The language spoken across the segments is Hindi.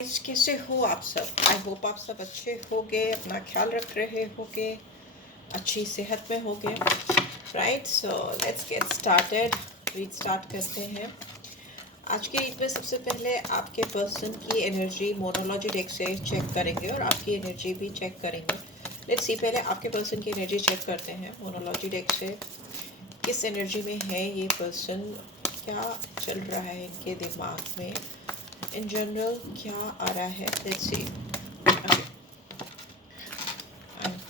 कैसे हो आप सब? आई होप आप सब अच्छे होगे, अपना ख्याल रख रहे होगे, अच्छी सेहत में होगे। Right, so let's get started. Read start करते हैं। आज के रीड में सबसे पहले आपके पर्सन की एनर्जी मोनोलॉजी डेक से चेक करेंगे और आपकी एनर्जी भी चेक करेंगे। लेट्स सी, पहले आपके पर्सन की एनर्जी चेक करते हैं मोनोलॉजी डेक से। किस एनर्जी में है ये पर्सन, क्या चल रहा है इनके दिमाग में, इन जनरल क्या आ रहा है। Let's see.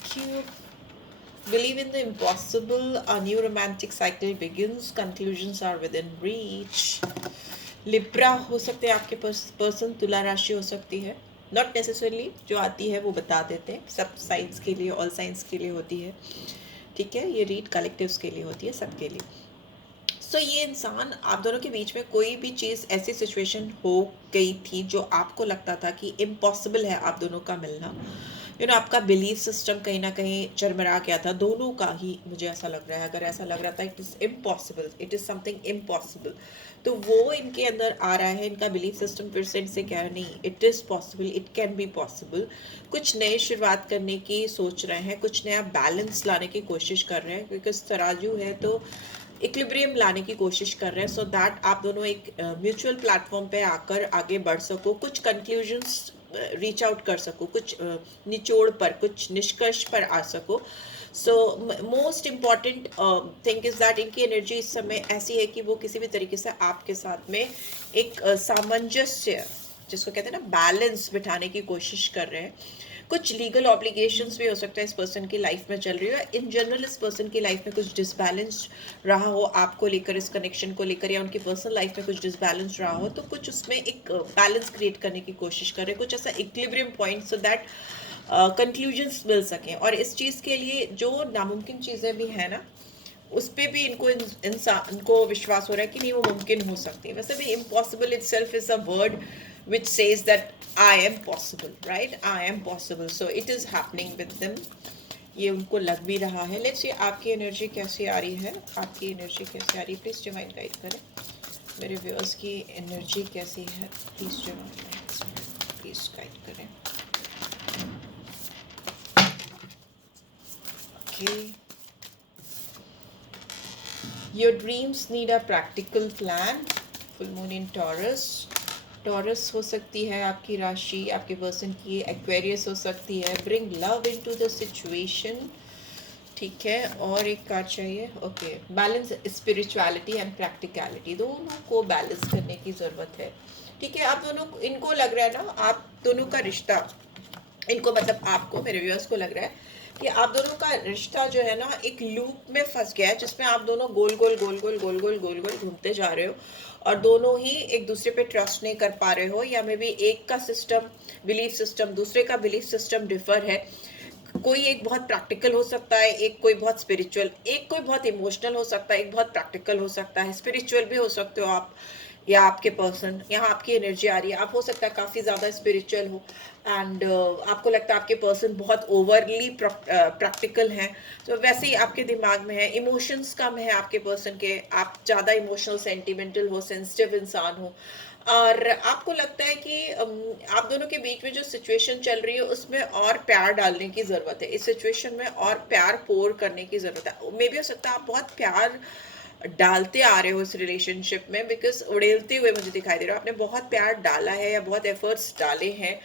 Cube. Believe in the impossible. A new romantic cycle begins. Conclusions are within reach. Libra हो सकते हैं आपके पर्सन, तुला राशि हो सकती है। नॉट नेसेसरली जो आती है वो बता देते हैं, सब साइंस के लिए, ऑल साइंस के लिए होती है। ठीक है, ये रीड कलेक्टिव्स के लिए होती है, सबके लिए। सो ये इंसान, आप दोनों के बीच में कोई भी चीज़, ऐसी सिचुएशन हो गई थी जो आपको लगता था कि इम्पॉसिबल है आप दोनों का मिलना। आपका बिलीफ सिस्टम कहीं ना कहीं चरमरा गया था दोनों का ही, मुझे ऐसा लग रहा है। अगर ऐसा लग रहा था it is impossible, it is something impossible, तो वो इनके अंदर आ रहा है। इनका बिलीफ सिस्टम फिर से इनसे कह रहा है नहीं, it is possible, it can be possible. कुछ नई शुरुआत करने की सोच रहे हैं, कुछ नया बैलेंस लाने की कोशिश कर रहे हैं, बिकॉज तराजू है तो इक्विलिब्रियम लाने की कोशिश कर रहे हैं, सो दैट आप दोनों एक म्यूचुअल प्लेटफॉर्म पे आकर आगे बढ़ सको, कुछ कंक्लूजन्स रीच आउट कर सको, कुछ निचोड़ पर, कुछ निष्कर्ष पर आ सको। So most important thing is that इनकी एनर्जी इस समय ऐसी है कि वो किसी भी तरीके से आपके साथ में एक सामंजस्य, जिसको कहते हैं ना, बैलेंस बिठाने की कोशिश कर रहे हैं। कुछ लीगल ऑब्लिगेशंस भी हो सकता है इस पर्सन की लाइफ में चल रही है। इन जनरल इस पर्सन की लाइफ में कुछ डिसबैलेंस रहा हो आपको लेकर, इस कनेक्शन को लेकर, या उनकी पर्सनल लाइफ में कुछ डिसबैलेंस रहा हो, तो कुछ उसमें एक बैलेंस क्रिएट करने की कोशिश कर रहे हैं, कुछ ऐसा equilibrium point, so that conclusions मिल सकें। और इस चीज़ के लिए जो नामुमकिन चीज़ें भी हैं ना, उस पर भी इनको विश्वास हो रहा है कि नहीं, वो मुमकिन हो सकती है। वैसे भी impossible it self is a word which says that I am possible, right, I am possible, so it is happening with them. ये उनको लग भी रहा है। लेट्स सी आपकी एनर्जी कैसी आ रही है, आपकी एनर्जी कैसी आ रही है। प्लीज़ डिवाइन गाइड करें, मेरे व्यूअर्स की एनर्जी कैसी है, प्लीज़ डिवाइन, प्लीज़ गाइड करें। Okay, Your dreams need a practical plan. Full moon in Taurus. Taurus हो सकती है आपकी राशि, आपके पर्सन की Aquarius हो सकती है। Bring love into the situation. ठीक है, और एक कार्ड चाहिए। Okay, balance spirituality and practicality, दोनों को बैलेंस करने की ज़रूरत है। ठीक है, आप दोनों, इनको लग रहा है ना, आप दोनों का रिश्ता, इनको मतलब आपको, मेरे व्यूअर्स को लग रहा है कि आप दोनों का रिश्ता जो है ना, एक लूप में फंस गया है, जिसमें आप दोनों गोल गोल गोल गोल गोल गोल गोल गोल घूमते जा रहे हो, और दोनों ही एक दूसरे पे ट्रस्ट नहीं कर पा रहे हो, या मे बी एक का सिस्टम, बिलीफ सिस्टम, दूसरे का बिलीफ सिस्टम डिफर है। कोई एक बहुत प्रैक्टिकल हो सकता है, एक कोई बहुत स्पिरिचुअल, एक कोई बहुत इमोशनल हो सकता है, एक बहुत प्रैक्टिकल हो सकता है, स्पिरिचुअल भी हो सकते हो आप, या आपके पर्सन, यहाँ आपकी एनर्जी आ रही है, आप हो सकता है काफ़ी ज़्यादा स्पिरिचुअल हो, एंड आपको लगता है आपके पर्सन बहुत ओवरली प्रैक्टिकल हैं, तो वैसे ही आपके दिमाग में है। इमोशंस कम है आपके पर्सन के, आप ज़्यादा इमोशनल, सेंटिमेंटल हो, सेंसिटिव इंसान हो, और आपको लगता है कि आप दोनों के बीच में जो सिचुएशन चल रही है उसमें और प्यार डालने की ज़रूरत है, इस सिचुएशन में और प्यार पोर करने की ज़रूरत है। मे बी हो सकता है आप बहुत प्यार डालते आ रहे हो इस रिलेशनशिप में, बिकॉज उड़ेलते हुए मुझे दिखाई दे रहा है, आपने बहुत प्यार डाला है या बहुत एफर्ट्स डाले हैं,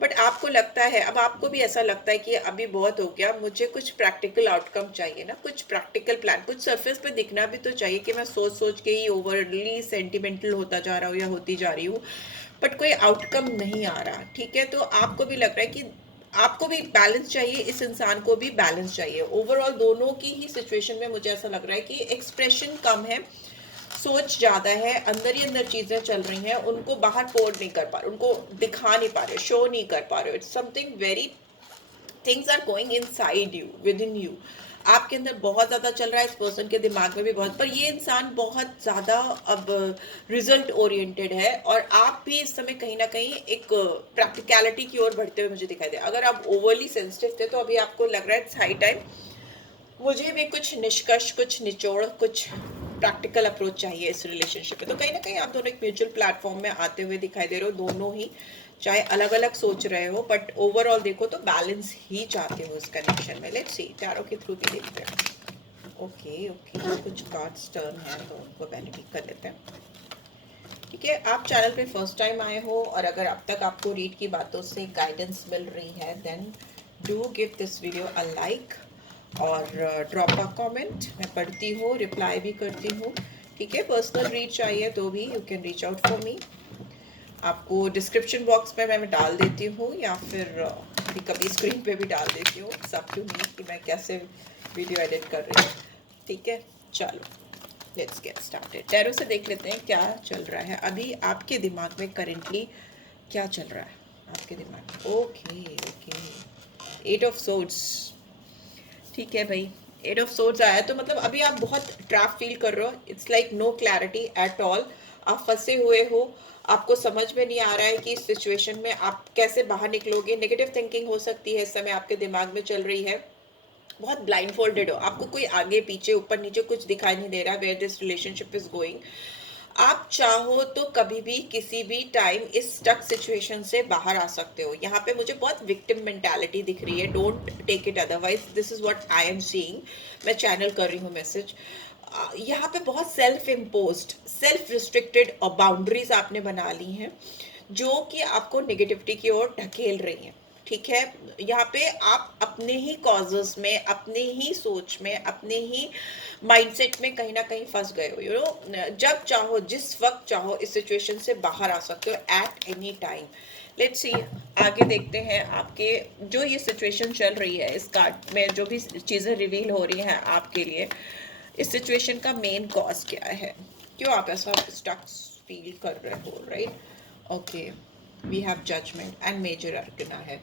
बट आपको लगता है, अब आपको भी ऐसा लगता है कि अभी बहुत हो गया, मुझे कुछ प्रैक्टिकल आउटकम चाहिए ना, कुछ प्रैक्टिकल प्लान, कुछ सरफेस पे दिखना भी तो चाहिए कि मैं सोच सोच के ही ओवरली सेंटिमेंटल होता जा रहा हूँ या होती जा रही हूँ, बट कोई आउटकम नहीं आ रहा। ठीक है, तो आपको भी लग रहा है कि आपको भी बैलेंस चाहिए, इस इंसान को भी बैलेंस चाहिए। ओवरऑल दोनों की ही सिचुएशन में मुझे ऐसा लग रहा है कि एक्सप्रेशन कम है, सोच ज्यादा है, अंदर ही अंदर चीजें चल रही हैं, उनको बाहर पोर नहीं कर पा रहे, उनको दिखा नहीं पा रहे, शो नहीं कर पा रहे। It's something very, things are going inside you, within you, आपके अंदर बहुत ज़्यादा चल रहा है, इस पर्सन के दिमाग में भी बहुत, पर ये इंसान बहुत ज़्यादा अब रिजल्ट ओरिएंटेड है, और आप भी इस समय कहीं ना कहीं एक प्रैक्टिकलिटी की ओर बढ़ते हुए मुझे दिखाई दे। अगर आप ओवरली सेंसिटिव थे तो अभी आपको लग रहा है इट्स हाई टाइम, मुझे भी कुछ निष्कर्ष, कुछ निचोड़, कुछ प्रैक्टिकल अप्रोच चाहिए इस रिलेशनशिप में। तो कहीं ना कहीं आप दोनों एक म्यूचुअल प्लेटफॉर्म में आते हुए दिखाई दे रहे हो, दोनों ही चाहे अलग अलग सोच रहे हो, बट ओवरऑल देखो तो बैलेंस ही चाहते हो इस कनेक्शन में। लेट्स सी, टैरो के थ्रू भी देखते हैं। ओके ओके, कुछ कार्ड्स टर्न है तो उनको पहले ठीक कर लेते हैं। ठीक है, आप चैनल पे फर्स्ट टाइम आए हो और अगर अब तक आपको रीड की बातों से गाइडेंस मिल रही है, then do give this video a like और ड्रॉप अ कमेंट। मैं पढ़ती हूँ, रिप्लाई भी करती हूँ। ठीक है, पर्सनल रीड चाहिए तो भी you can reach out for me. आपको डिस्क्रिप्शन बॉक्स में मैं डाल देती हूँ या फिर कभी कभी स्क्रीन पे भी डाल देती हूँ, सब टू मी कि मैं कैसे वीडियो एडिट कर रही हूँ। ठीक है, चलो लेट्स गेट स्टार्टेड। टैरो से देख लेते हैं क्या चल रहा है अभी आपके दिमाग में, करेंटली क्या चल रहा है आपके दिमाग में। Okay okay, 8 of swords. ठीक है भाई, 8 ऑफ सोर्ड्स आया तो मतलब अभी आप बहुत ट्रैप फील कर रहे हो। It's like no clarity at all. आप फंसे हुए हो, आपको समझ में नहीं आ रहा है कि इस सिचुएशन में आप कैसे बाहर निकलोगे। नेगेटिव थिंकिंग हो सकती है इस समय आपके दिमाग में चल रही है। बहुत ब्लाइंड फोल्डेड हो, आपको कोई आगे पीछे ऊपर नीचे कुछ दिखाई नहीं दे रहा where this relationship is going. आप चाहो तो कभी भी किसी भी टाइम इस स्टक सिचुएशन से बाहर आ सकते हो। यहाँ पे मुझे बहुत विक्टिम मेंटालिटी दिख रही है, don't take it otherwise, this is what I am seeing. मैं चैनल कर रही हूँ मैसेज। यहाँ पे बहुत self imposed, self restricted boundaries आपने बना ली हैं जो कि आपको नेगेटिविटी की ओर ढकेल रही हैं। ठीक है, यहाँ पे आप अपने ही कॉजेस में, अपने ही सोच में, अपने ही माइंडसेट में कहीं ना कहीं फंस गए हो। यू नो, जब चाहो जिस वक्त चाहो इस सिचुएशन से बाहर आ सकते हो at any time. Let's see, आगे देखते हैं आपके जो ये सिचुएशन चल रही है। इस कार्ड में जो भी चीज़ें रिवील हो रही हैं आपके लिए, इस सिचुएशन का मेन कॉज क्या है, क्यों आप ऐसा स्टक फील कर रहे हो, right. Okay, we have judgement and major arcana है।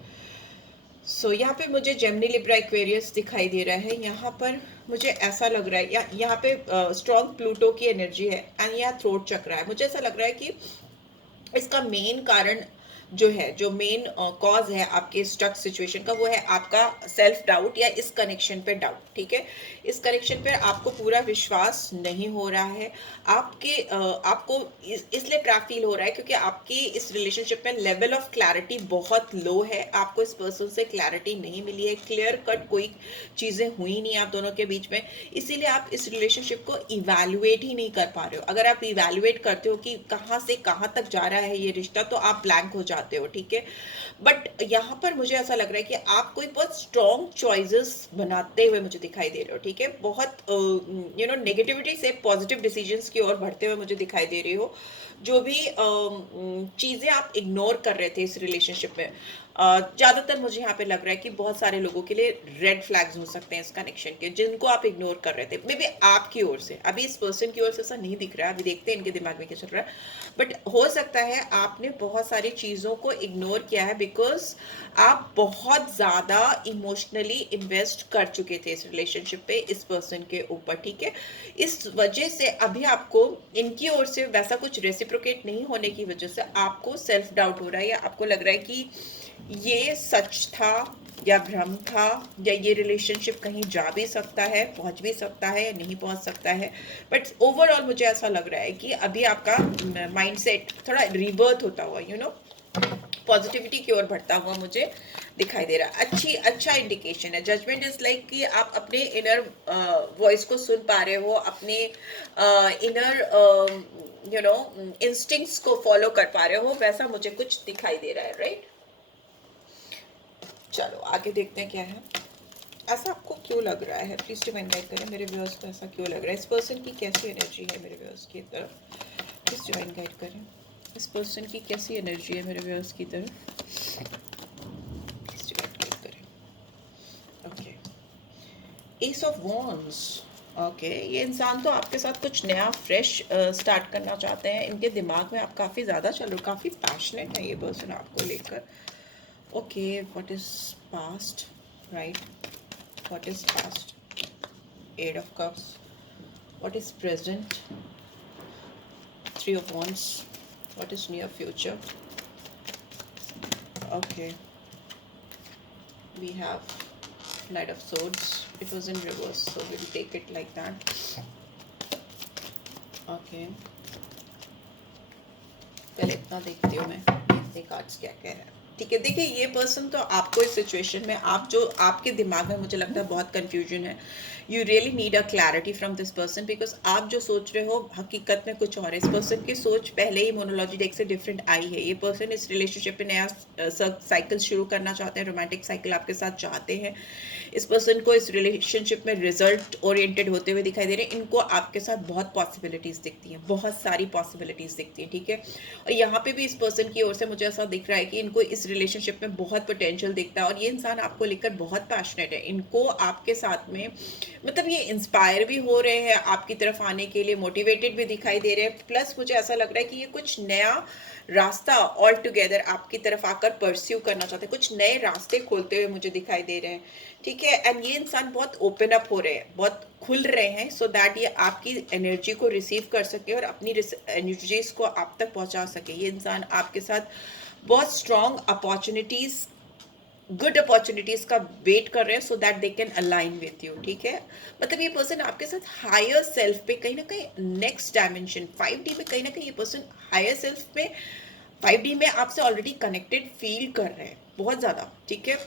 सो यहाँ पे मुझे जेमिनी लिब्रा एक्वेरियस दिखाई दे रहा है। यहाँ पर मुझे ऐसा लग रहा है यहाँ पे स्ट्रॉन्ग प्लूटो की एनर्जी है एंड यहाँ थ्रोट चक्र है। मुझे ऐसा लग रहा है कि इसका मेन कारण जो है, जो मेन कॉज है आपके स्टक सिचुएशन का, वो है आपका सेल्फ डाउट या इस कनेक्शन पे डाउट। ठीक है, इस कनेक्शन पे आपको पूरा विश्वास नहीं हो रहा है। आपको इसलिए ट्रैप फील हो रहा है क्योंकि आपकी इस रिलेशनशिप में लेवल ऑफ क्लैरिटी बहुत लो है। आपको इस पर्सन से क्लैरिटी नहीं मिली है, क्लियर कट कोई चीज़ें हुई नहीं आप दोनों के बीच में, इसीलिए आप इस रिलेशनशिप को इवैल्यूएट ही नहीं कर पा रहे हो। अगर आप इवैल्यूएट करते हो कि कहाँ से कहाँ तक जा रहा है ये रिश्ता, तो आप ब्लैंक हो जाते हो। ठीक है, बट यहाँ पर मुझे ऐसा लग रहा है कि आप कोई बहुत स्ट्रॉन्ग चॉइसेस बनाते हुए मुझे दिखाई दे रहे हो। ठीक है, बहुत यू नो नेगेटिविटी से पॉजिटिव डिसीजंस की ओर बढ़ते हुए मुझे दिखाई दे रही हो। जो भी चीज़ें आप इग्नोर कर रहे थे इस रिलेशनशिप में, ज़्यादातर मुझे यहाँ पे लग रहा है कि बहुत सारे लोगों के लिए रेड फ्लैग्स हो सकते हैं इस कनेक्शन के, जिनको आप इग्नोर कर रहे थे। मे बी आपकी ओर से, अभी इस पर्सन की ओर से ऐसा नहीं दिख रहा है, अभी देखते हैं इनके दिमाग में क्या चल रहा है। बट हो सकता है आपने बहुत सारी चीज़ों को इग्नोर किया है बिकॉज आप बहुत ज़्यादा इमोशनली इन्वेस्ट कर चुके थे इस रिलेशनशिप पे, इस पर्सन के ऊपर। ठीक है, इस वजह से अभी आपको इनकी ओर से वैसा कुछ रेसिप्रोकेट नहीं होने की वजह से आपको सेल्फ डाउट हो रहा है, या आपको लग रहा है कि ये सच था या भ्रम था, या ये रिलेशनशिप कहीं जा भी सकता है, पहुंच भी सकता है, या नहीं पहुंच सकता है। बट ओवरऑल मुझे ऐसा लग रहा है कि अभी आपका माइंडसेट थोड़ा रिबर्थ होता हुआ, यू नो, पॉजिटिविटी की ओर बढ़ता हुआ मुझे दिखाई दे रहा है। अच्छा इंडिकेशन है। जजमेंट इज लाइक कि आप अपने इनर वॉइस को सुन पा रहे हो, अपने इनर यू नो इंस्टिंक्ट्स को फॉलो कर पा रहे हो, वैसा मुझे कुछ दिखाई दे रहा है, राइट। चलो आगे देखते हैं क्या है। ऐसा आपको क्यों लग रहा है, प्लीज डिवाइन गाइड करें मेरे व्यूअर्स को, ऐसा क्यों लग रहा है। इस पर्सन की कैसी एनर्जी है मेरे व्यूअर्स की तरफ, प्लीज डिवाइन गाइड करें। इस पर्सन की कैसी एनर्जी है मेरे व्यूअर्स की तरफ, प्लीज डिवाइन गाइड करें। Okay, S of wands. Okay, ये इंसान तो आपके साथ कुछ नया फ्रेश स्टार्ट करना चाहते हैं। इनके दिमाग में आप काफ़ी ज़्यादा चलो, काफ़ी पैशनेट है ये पर्सन आपको लेकर। Okay, what is past, right? What is past? Eight of Cups. What is present? Three of Wands. What is near future? Okay. We have Knight of Swords. It was in reverse, so we'll take it like that. Okay. पहले इतना देखती हूँ मैं, सामने कार्ड्स क्या कह रहे हैं, ठीक है। देखिए ये पर्सन तो आपको इस सिचुएशन में, आप जो आपके दिमाग में मुझे लगता है बहुत कंफ्यूजन है, you really need a clarity from this person, because आप जो सोच रहे हो हकीकत में कुछ और है। इस पर्सन की सोच पहले ही मोनोलॉजी डेक से डिफरेंट आई है। ये पर्सन इस रिलेशनशिप में नया साइकिल शुरू करना चाहते हैं, रोमांटिक साइकिल आपके साथ चाहते हैं। इस पर्सन को इस रिलेशनशिप में रिजल्ट ओरिएंटेड होते हुए दिखाई दे रहे हैं। इनको आपके साथ बहुत पॉसिबिलिटीज दिखती हैं, बहुत सारी पॉसिबिलिटीज दिखती हैं, ठीक है। और यहाँ पे भी इस पर्सन की ओर से मुझे ऐसा दिख रहा है कि इनको इस रिलेशनशिप में बहुत पोटेंशियल दिखता है और ये इंसान आपको लेकर बहुत पैशनेट है। इनको आपके साथ में मतलब ये इंस्पायर भी हो रहे हैं आपकी तरफ आने के लिए, मोटिवेटेड भी दिखाई दे रहे हैं। प्लस मुझे ऐसा लग रहा है कि ये कुछ नया रास्ता ऑल टुगेदर आपकी तरफ आकर परस्यू करना चाहते हैं, कुछ नए रास्ते खोलते हुए मुझे दिखाई दे रहे हैं, ठीक है। एंड ये इंसान बहुत ओपन अप हो रहे हैं, बहुत खुल रहे हैं, सो दैट ये आपकी एनर्जी को रिसीव कर सके और अपनी एनर्जीज को आप तक पहुंचा सके। ये इंसान आपके साथ बहुत स्ट्रॉन्ग अपॉर्चुनिटीज, गुड अपॉर्चुनिटीज का वेट कर रहे हैं, so that they can align with you, ठीक है। मतलब ये पर्सन आपके साथ हायर सेल्फ पे कहीं ना कहीं नेक्स्ट डायमेंशन 5D में, कहीं ना कहीं ये पर्सन हायर सेल्फ में 5D में आपसे ऑलरेडी कनेक्टेड फील कर रहे हैं बहुत ज़्यादा, ठीक है।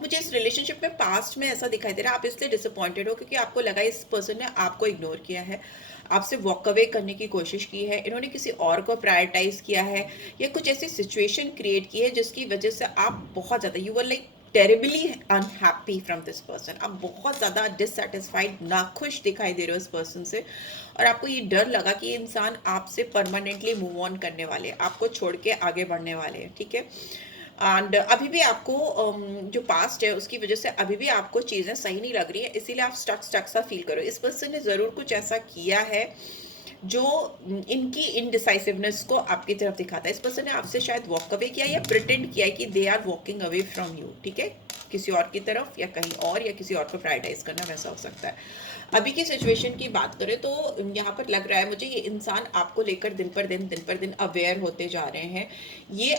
मुझे इस रिलेशनशिप में पास्ट में ऐसा दिखाई दे रहा है, आप इसलिए डिसअपॉइंटेड हो क्योंकि आपको लगा इस पर्सन ने आपको इग्नोर किया है, आपसे वॉक अवे करने की कोशिश की है, इन्होंने किसी और को प्रायोरिटाइज किया है, या कुछ ऐसी सिचुएशन क्रिएट की है जिसकी वजह से आप बहुत ज़्यादा, you were like terribly unhappy from this person. आप बहुत ज़्यादा डिससेटिस्फाइड, नाखुश दिखाई दे रहे हो इस पर्सन से, और आपको ये डर लगा कि ये इंसान आपसे परमानेंटली मूव ऑन करने वाले हैं, आपको छोड़ के आगे बढ़ने वाले हैं, ठीक है। एंड अभी भी आपको जो पास्ट है उसकी वजह से अभी भी आपको चीज़ें सही नहीं लग रही है, इसीलिए आप स्टक स्टक सा फील करो। इस पर्सन ने ज़रूर कुछ ऐसा किया है जो इनकी इनडिसाइसिवनेस को आपकी तरफ दिखाता है। इस पर्सन ने आपसे शायद वॉक अवे किया या प्रिटेंड किया कि they are walking away from you, ठीक है, किसी और की तरफ या कहीं और, या किसी और को प्रायोरिटाइज करना, वैसा हो सकता है। अभी की सिचुएशन की बात करें तो यहाँ पर लग रहा है मुझे ये इंसान आपको लेकर दिन पर दिन अवेयर होते जा रहे हैं। ये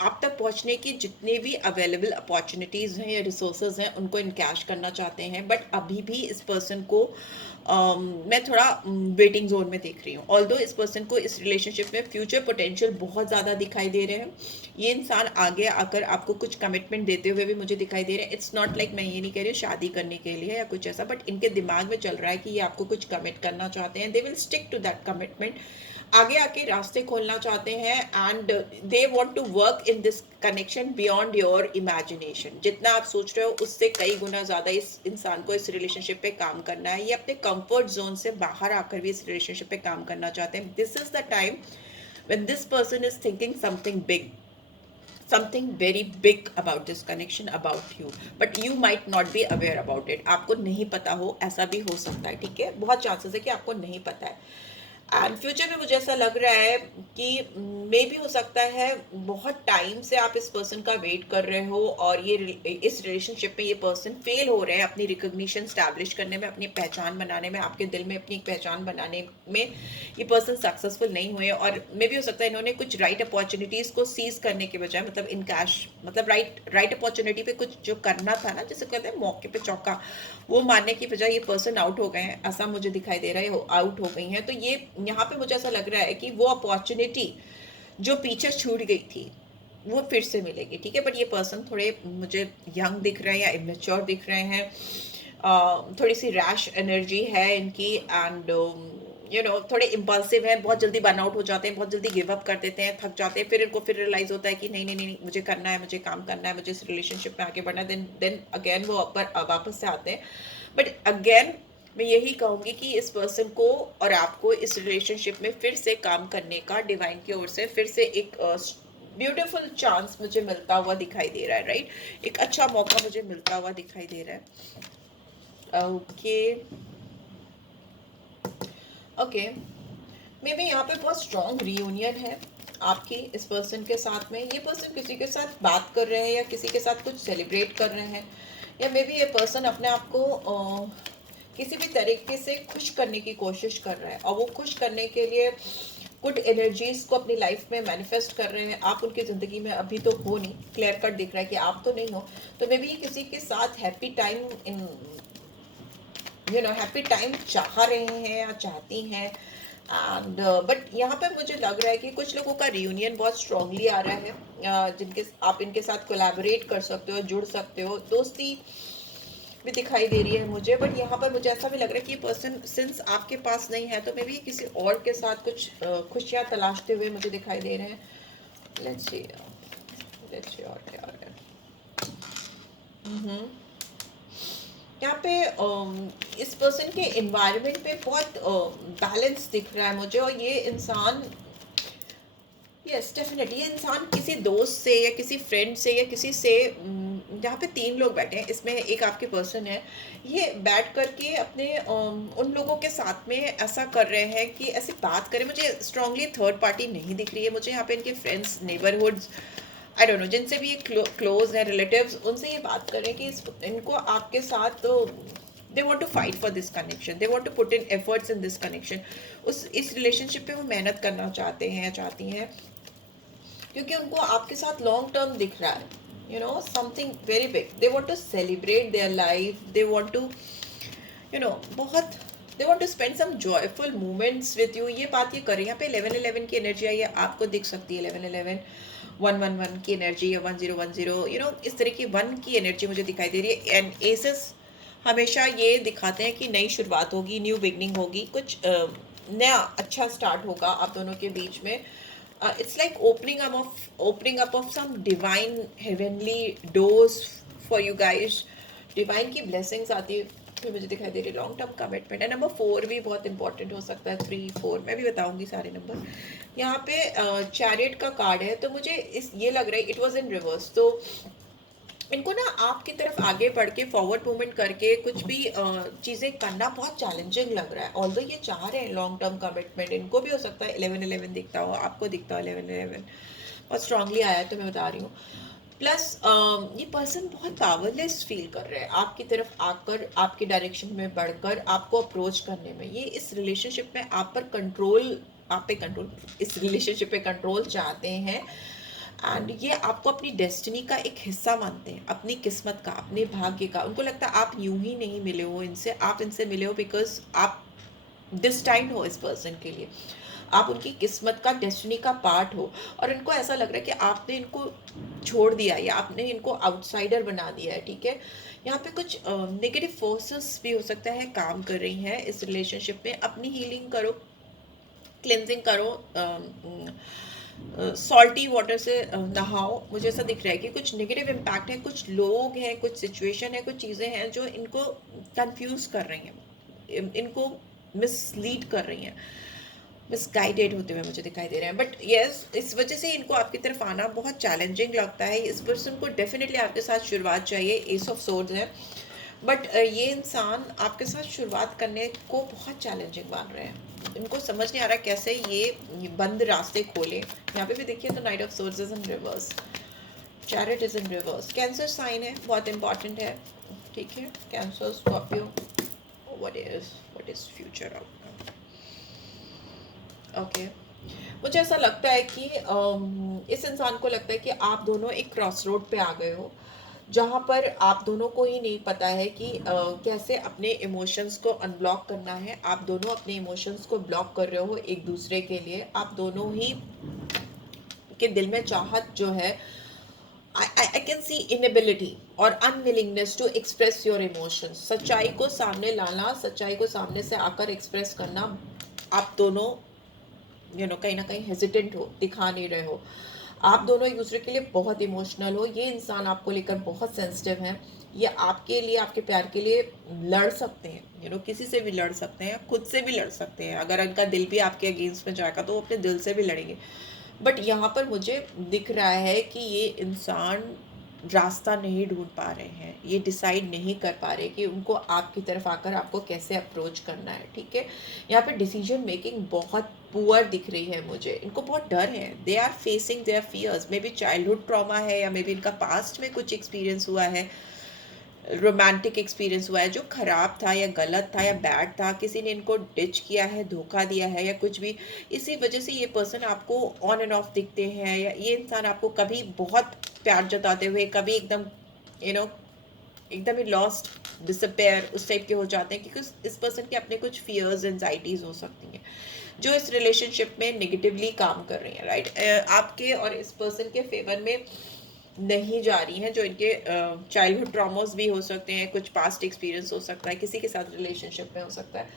आप तक पहुंचने की जितने भी अवेलेबल अपॉर्चुनिटीज़ हैं या रिसोर्सेज हैं उनको इनकैश करना चाहते हैं, बट अभी भी इस पर्सन को मैं थोड़ा वेटिंग जोन में देख रही हूँ। ऑल्दो इस पर्सन को इस रिलेशनशिप में फ्यूचर पोटेंशियल बहुत ज़्यादा दिखाई दे रहे हैं। ये इंसान आगे आकर आपको कुछ कमिटमेंट देते हुए भी मुझे दिखाई दे रहे हैं। इट्स नॉट लाइक मैं ये नहीं कह रही हूँ शादी करने के लिए या कुछ ऐसा, बट इनके दिमाग में चल रहा है कि ये आपको कुछ कमिट करना चाहते हैं, they will stick to that commitment, आगे आके रास्ते खोलना चाहते हैं, and they want to work in this connection beyond your imagination. जितना आप सोच रहे हो उससे कई गुना ज़्यादा इस इंसान को इस रिलेशनशिप पे काम करना है। ये अपने कंफर्ट जोन से बाहर आकर भी इस रिलेशनशिप पे काम करना चाहते हैं। This is the time when this person is thinking something big, something very big about this connection about you, but you might not be aware about it। आपको नहीं पता हो, ऐसा भी हो सकता है, ठीक है। बहुत चांसेस है कि आपको नहीं पता है। एंड फ्यूचर में मुझे ऐसा लग रहा है कि मे भी हो सकता है बहुत टाइम से आप इस पर्सन का वेट कर रहे हो, और ये इस रिलेशनशिप में ये पर्सन फेल हो रहे हैं अपनी रिकॉग्निशन स्टैब्लिश करने में, अपनी पहचान बनाने में, आपके दिल में अपनी पहचान बनाने में ये पर्सन सक्सेसफुल नहीं हुए। और मे भी हो सकता है इन्होंने कुछ राइट अपॉर्चुनिटीज़ को सीज करने के बजाय, मतलब इन कैश, मतलब राइट अपॉर्चुनिटी पे कुछ जो करना था ना, जैसे कहते हैं मौके पे चौका, वो मारने की बजाय ये पर्सन आउट हो गए हैं, ऐसा मुझे दिखाई दे रहा है, आउट हो गई हैं। तो ये यहाँ पे मुझे ऐसा लग रहा है कि वो अपॉर्चुनिटी जो पीछे छूट गई थी वो फिर से मिलेगी, ठीक है। बट ये पर्सन थोड़े मुझे यंग दिख रहे हैं या इमेच्योर दिख रहे हैं, थोड़ी सी रैश एनर्जी है इनकी, एंड थोड़े इम्पल्सिव है, बहुत जल्दी बर्नआउट हो जाते हैं, बहुत जल्दी गिव अप कर देते हैं, थक जाते हैं, फिर इनको फिर रियलाइज होता है कि नहीं नहीं नहीं, मुझे करना है, मुझे काम करना है, मुझे इस रिलेशनशिप में आगे बढ़ना है, देन अगेन वो वापस से आते हैं। बट अगेन मैं यही कहूँगी कि इस पर्सन को और आपको इस रिलेशनशिप में फिर से काम करने का डिवाइन की ओर से फिर से एक ब्यूटीफुल चांस मुझे मिलता हुआ दिखाई दे रहा है, राइट। एक अच्छा मौका मुझे मिलता हुआ दिखाई दे रहा है। ओके मे बी यहाँ पे बहुत स्ट्रॉन्ग रीयूनियन है आपकी इस पर्सन के साथ में। ये पर्सन किसी के साथ बात कर रहे हैं या किसी के साथ कुछ सेलिब्रेट कर रहे हैं, या मे बी ये पर्सन अपने आप को किसी भी तरीके से खुश करने की कोशिश कर रहा है, और वो खुश करने के लिए गुड एनर्जीज को अपनी लाइफ में मैनिफेस्ट कर रहे हैं। आप उनकी ज़िंदगी में अभी तो हो नहीं, क्लियर कट दिख रहा है कि आप तो नहीं हो, तो मे बी किसी के साथ हैप्पी टाइम हैप्पी टाइम चाह रहे हैं या चाहती हैं, एंड बट यहाँ पे मुझे लग रहा है कि कुछ लोगों का रियूनियन बहुत स्ट्रांगली आ रहा है, जिनके आप इनके साथ कोलैबोरेट कर सकते हो, जुड़ सकते हो, दोस्ती भी दिखाई दे रही है मुझे। बट यहाँ पर मुझे ऐसा भी लग रहा है कि ये पर्सन सिंस आपके पास नहीं है तो मे बी किसी और के साथ कुछ खुशियाँ तलाशते हुए मुझे दिखाई दे रहे हैं। लेट्स सी और क्या हो रहा है। यहाँ पे इस पर्सन के एनवायरनमेंट पे बहुत बैलेंस दिख रहा है मुझे, और ये इंसान, यस डेफिनेटली, ये इंसान किसी दोस्त से या किसी फ्रेंड से या किसी से, जहाँ पे तीन लोग बैठे हैं, इसमें एक आपके पर्सन है, ये बैठ करके अपने उन लोगों के साथ में ऐसा कर रहे हैं कि ऐसी बात करें। मुझे स्ट्रांगली थर्ड पार्टी नहीं दिख रही है, मुझे यहाँ पे इनके friends, neighbourhoods, I don't know, जिनसे भी ये क्लोज है, रिलेटिव्स, उनसे ये बात करें कि इनको आपके साथ तो they want to fight for this connection, they want to put in efforts in this connection. इस रिलेशनशिप पे वो मेहनत करना चाहते हैं, चाहती हैं, क्योंकि उनको आपके साथ लॉन्ग टर्म दिख रहा है, you know, something very big. They want to celebrate their life, they want to, you know, बहुत, they want to spend some joyful moments with you. ये बात ये करें। यहाँ पे 1111 की एनर्जी आई है, आपको दिख सकती है 1111, 111 की एनर्जी या 1010, यू नो, इस तरह की 1 की एनर्जी मुझे दिखाई दे रही है। एंड एसेस हमेशा ये दिखाते हैं कि नई शुरुआत होगी, न्यू बिगनिंग होगी, कुछ नया अच्छा स्टार्ट होगा आप दोनों के बीच में। It's like opening up of some divine heavenly doors for you guys. Divine की blessings आती है फिर मुझे दिखाई दे रही है, लॉन्ग टर्म कमिटमेंट है। नंबर 4 भी बहुत इंपॉर्टेंट हो सकता है, 3 4 मैं भी बताऊंगी सारे नंबर। यहाँ पे चैरियट का कार्ड है, तो मुझे ये लग रहा है इट वॉज इन रिवर्स, तो इनको ना आपकी तरफ आगे बढ़ के फॉरवर्ड मूवमेंट करके कुछ भी चीज़ें करना बहुत चैलेंजिंग लग रहा है। ऑल्दो ये चाह रहे हैं लॉन्ग टर्म कमिटमेंट, इनको भी हो सकता है 1111 दिखता हो, आपको दिखता हो 1111, बहुत स्ट्रांगली आया है तो मैं बता रही हूँ। प्लस ये पर्सन बहुत पावरलेस फील कर रहे हैं आपकी तरफ आकर, आपके डायरेक्शन में बढ़कर, आपको अप्रोच करने में। ये इस रिलेशनशिप में आप पे कंट्रोल, इस रिलेशनशिप पे कंट्रोल चाहते हैं। एंड ये आपको अपनी डेस्टिनी का एक हिस्सा मानते हैं, अपनी किस्मत का, अपने भाग्य का। उनको लगता है आप यूं ही नहीं मिले हो इनसे, आप इनसे मिले हो बिकॉज आप डिस्टाइंड हो इस पर्सन के लिए, आप उनकी किस्मत का, डेस्टिनी का पार्ट हो। और इनको ऐसा लग रहा है कि आपने इनको छोड़ दिया या आपने इनको आउटसाइडर बना दिया है, ठीक है। यहाँ पे कुछ नेगेटिव फोर्सेस भी हो सकता है काम कर रही हैं इस रिलेशनशिप में। अपनी हीलिंग करो, क्लेंजिंग करो, सॉल्टी वाटर से नहाओ। मुझे ऐसा दिख रहा है कि कुछ नेगेटिव इम्पैक्ट है, कुछ लोग हैं, कुछ सिचुएशन है, कुछ चीज़ें हैं जो इनको कंफ्यूज कर रही हैं, इनको मिसलीड कर रही हैं, मिसगाइडेड होते हुए मुझे दिखाई दे रहे हैं। बट यस, इस वजह से इनको आपकी तरफ आना बहुत चैलेंजिंग लगता है। इस पर्सन को डेफिनेटली आपके साथ शुरुआत चाहिए, एस ऑफ सोर्ड्स है, बट ये इंसान आपके साथ शुरुआत करने को बहुत चैलेंजिंग मान रहे हैं। इनको समझ नहीं आ रहा कैसे ये बंद रास्ते खोले। यहाँ पे भी देखिए तो Knight of Swords is in reverse, Chariot is in reverse. Cancer sign है, बहुत इंपॉर्टेंट है, ठीक है। Cancer, Scorpio, what is future outcome. Okay, मुझे ऐसा लगता है कि इस इंसान को लगता है कि आप दोनों एक क्रॉस रोड पे आ गए हो, जहाँ पर आप दोनों को ही नहीं पता है कि कैसे अपने इमोशंस को अनब्लॉक करना है। आप दोनों अपने इमोशंस को ब्लॉक कर रहे हो एक दूसरे के लिए। आप दोनों ही के दिल में चाहत जो है, I can see inability और unwillingness to express your emotions। सच्चाई को सामने लाना, सच्चाई को सामने से आकर एक्सप्रेस करना, आप दोनों कहीं ना कहीं हेजिटेंट हो, दिखा नहीं रहे हो। आप दोनों एक दूसरे के लिए बहुत इमोशनल हो। ये इंसान आपको लेकर बहुत सेंसिटिव है। ये आपके लिए, आपके प्यार के लिए लड़ सकते हैं, किसी से भी लड़ सकते हैं, खुद से भी लड़ सकते हैं। अगर इनका दिल भी आपके अगेंस्ट में जाएगा तो वो अपने दिल से भी लड़ेंगे। बट यहाँ पर मुझे दिख रहा है कि ये इंसान रास्ता नहीं ढूंढ पा रहे हैं, ये डिसाइड नहीं कर पा रहे कि उनको आपकी तरफ आकर आपको कैसे अप्रोच करना है, ठीक है। यहाँ पे डिसीजन मेकिंग बहुत पुअर दिख रही है मुझे। इनको बहुत डर है, they are facing their fears. Maybe childhood trauma है, या मे बी इनका पास्ट में कुछ एक्सपीरियंस हुआ है, रोमांटिक एक्सपीरियंस हुआ है जो खराब था या गलत था या बैड था। किसी ने इनको डिच किया है, धोखा दिया है या कुछ भी। इसी वजह से ये पर्सन आपको ऑन एंड ऑफ दिखते हैं, या ये इंसान आपको कभी बहुत प्यार जताते हुए, कभी एकदम एकदम ही लॉस्ट, डिसअपेयर उस टाइप के हो जाते हैं, क्योंकि इस पर्सन के अपने कुछ फियर्स, एंजाइटीज हो सकती हैं। जो इस रिलेशनशिप में नेगेटिवली काम कर रही हैं, राइट, आपके और इस पर्सन के फेवर में नहीं जा रही हैं, जो इनके चाइल्डहुड ट्रॉमास भी हो सकते हैं, कुछ पास्ट एक्सपीरियंस हो सकता है, किसी के साथ रिलेशनशिप में हो सकता है।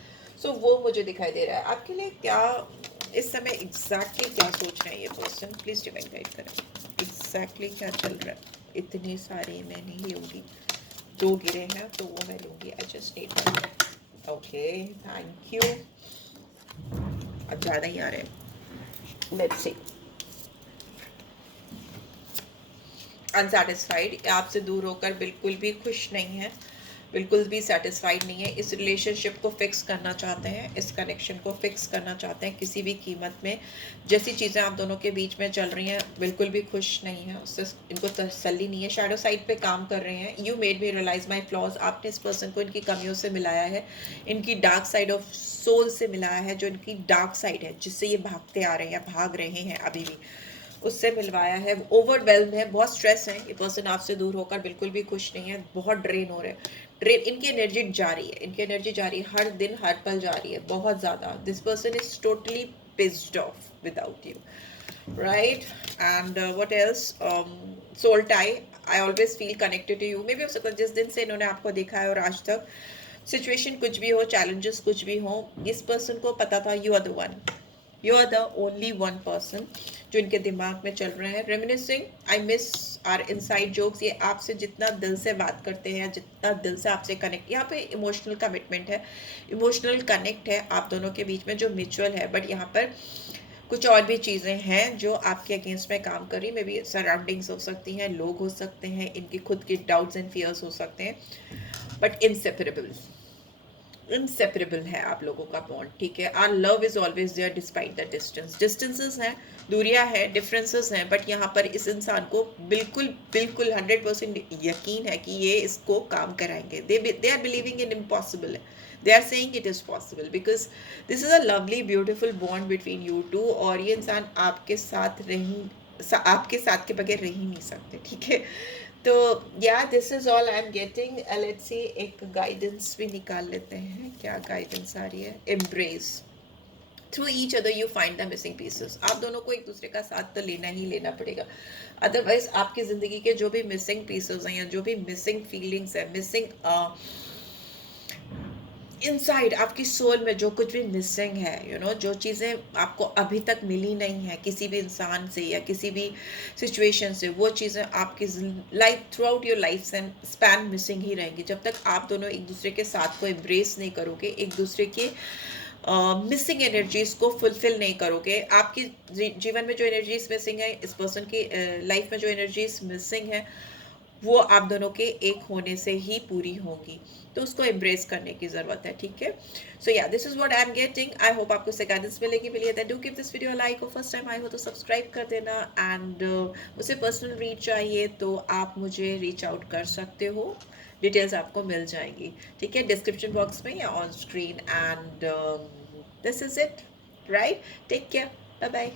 सो वो मुझे दिखाई दे रहा है आपके लिए। क्या इस समय एग्जैक्टली क्या सोच रहे हैं ये पर्सन, प्लीज डिवाइन गाइड करें, एग्जैक्टली क्या चल रहा है। इतने सारे मैं नहीं लूँगी, 2 गिरे हैं तो वो मैं लूँगी। I just need, okay thank you. अब ज़्यादा ही आ रहे हैं, लेट्स सी। अनसेटिस्फाइड, आपसे दूर होकर बिल्कुल भी खुश नहीं है, बिल्कुल भी सेटिस्फाइड नहीं है, इस रिलेशनशिप को फिक्स करना चाहते हैं, इस कनेक्शन को फिक्स करना चाहते हैं किसी भी कीमत में। जैसी चीज़ें आप दोनों के बीच में चल रही हैं बिल्कुल भी खुश नहीं है, उससे इनको तसल्ली नहीं है, शैडो साइड पे काम कर रहे हैं। You made me realise my flaws, आपने इस पर्सन को इनकी कमियों से मिलाया है, इनकी डार्क साइड ऑफ सोल से मिलाया है, जो इनकी डार्क साइड है जिससे ये भागते आ रहे हैं, भाग रहे हैं अभी भी, उससे मिलवाया है। ओवरवेल्म है, बहुत स्ट्रेस है, ये पर्सन आपसे दूर होकर बिल्कुल भी खुश नहीं है, बहुत ड्रेन हो रहे हैं, ड्रेन, इनकी एनर्जी जा रही है, इनकी एनर्जी जा रही है, हर दिन हर पल जा रही है, बहुत ज़्यादा। This person is totally pissed off without you, right. And what else, soul tie, I always feel connected to you. Maybe हो सकता है जिस दिन से इन्होंने आपको देखा है और आज तक सिचुएशन कुछ भी हो, चैलेंजेस कुछ भी हो, इस पर्सन को पता था you are the one, you are the only one person जो इनके दिमाग में चल रहे हैं। Reminiscing, I miss our inside jokes, ये आपसे जितना दिल से बात करते हैं, जितना दिल से आपसे कनेक्ट, यहाँ पे इमोशनल कमिटमेंट है, इमोशनल कनेक्ट है आप दोनों के बीच में जो म्यूचुअल है। बट यहाँ पर कुछ और भी चीज़ें हैं जो आपके अगेंस्ट में काम कर रही, मे बी सराउंडिंग्स हो सकती हैं, लोग हो सकते हैं, इनकी खुद की डाउट्स एंड फियर्स हो सकते हैं, बट इनसेपरेबल है आप लोगों का बॉन्ड, ठीक है। Our love is always there despite the distance, distances हैं, दूरियां हैं, डिफरेंसेस हैं, बट यहाँ पर इस इंसान को बिल्कुल बिल्कुल 100% यकीन है कि ये इसको काम कराएंगे। They are believing in impossible, they are saying it is possible, because this is a lovely beautiful bond between you two, और ये इंसान आपके साथ के बगैर रह ही नहीं सकते, ठीक है। तो या this is all I am getting. Let's see, एक गाइडेंस भी निकाल लेते हैं, क्या गाइडेंस आ रही है। Embrace, through each other you find the missing pieces, आप दोनों को एक दूसरे का साथ तो लेना ही लेना पड़ेगा, अदरवाइज आपकी जिंदगी के जो भी मिसिंग पीसेस हैं या जो भी मिसिंग फीलिंग्स है, मिसिंग इनसाइड आपकी सोल में जो कुछ भी मिसिंग है, यू नो, जो चीज़ें आपको अभी तक मिली नहीं है किसी भी इंसान से या किसी भी सिचुएशन से, वो चीज़ें आपकी life throughout your life span missing ही रहेंगी जब तक आप दोनों एक दूसरे के साथ को एम्ब्रेस नहीं करोगे, एक दूसरे के मिसिंग एनर्जीज को फुलफिल नहीं करोगे। आपकी जीवन में जो एनर्जीज मिसिंग है, इस पर्सन की लाइफ में जो एनर्जीज मिसिंग है, वो आप दोनों के एक होने से ही पूरी होगी, तो उसको एम्ब्रेस करने की ज़रूरत है, ठीक है। सो या this is what I am getting. I hope आपको इससे गाइडेंस मिलेगी then do give this video like, और फर्स्ट टाइम आए हो तो सब्सक्राइब कर देना। एंड मुझे पर्सनल रीच चाहिए तो आप मुझे रीच आउट कर सकते हो, डिटेल्स आपको मिल जाएंगी, ठीक है, डिस्क्रिप्शन बॉक्स में या on screen. And this is it, right, take care, bye bye.